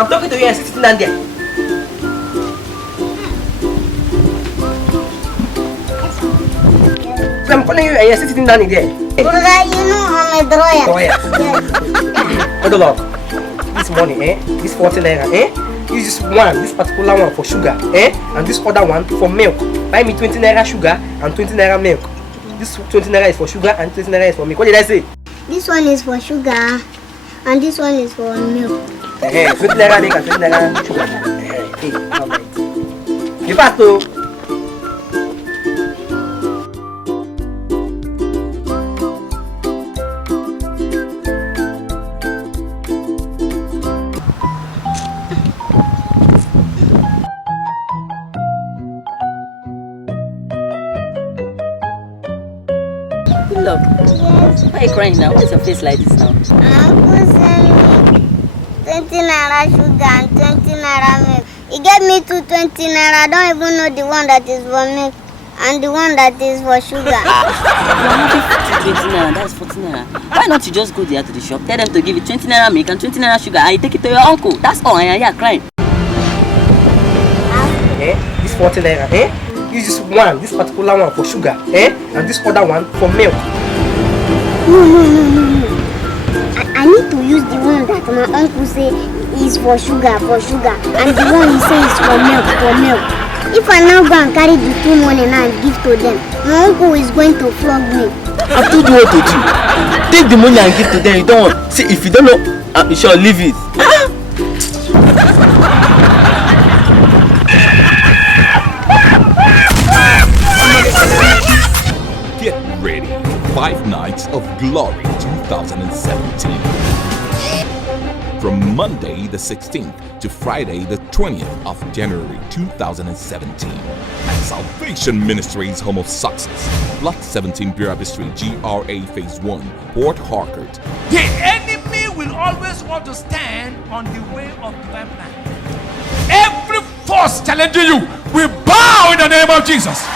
I'm talking to you and sitting down there. So I'm calling you and you're sitting down there. Brother, you know I'm a drawer. Yes. Hold on. This money, this 40 naira, use this one, this particular one for sugar, and this other one for milk. Buy me 20 naira sugar and 20 naira milk. This 20 naira is for sugar and 20 naira is for milk. What did I say? This one is for sugar and this one is for milk. 20 naira milk and 20 naira sugar. Hey, alright. The fast though. Look, yes. Why are you crying now? Why is your face like this now? Uncle sent me 20 naira sugar and 20 naira milk. He gave me 220 naira. I don't even know the one that is for milk and the one that is for sugar. You're having 20 naira, that's 40 naira. Why not you just go there to the shop, tell them to give you 20 naira milk and 20 naira sugar and you take it to your uncle? That's all, and you're crying. This 40 naira, use this one, this particular one for sugar, and this other one for milk. No. I need to use the one that my uncle say is for sugar, and the one he say is for milk, If I now go and carry the two money now and give to them, my uncle is going to flog me. I told you what to do. Take the money and give to them. You don't want. See, if you don't know, I'm sure leave it. Get ready. 5 Nights of Glory 2017. From Monday the 16th to Friday the 20th of January 2017 at Salvation Ministries Home of Success, Block 17 Birabi Street, GRA Phase 1, Port Harcourt. The enemy will always want to stand on the way of divine plan. Every force challenging you will bow in the name of Jesus.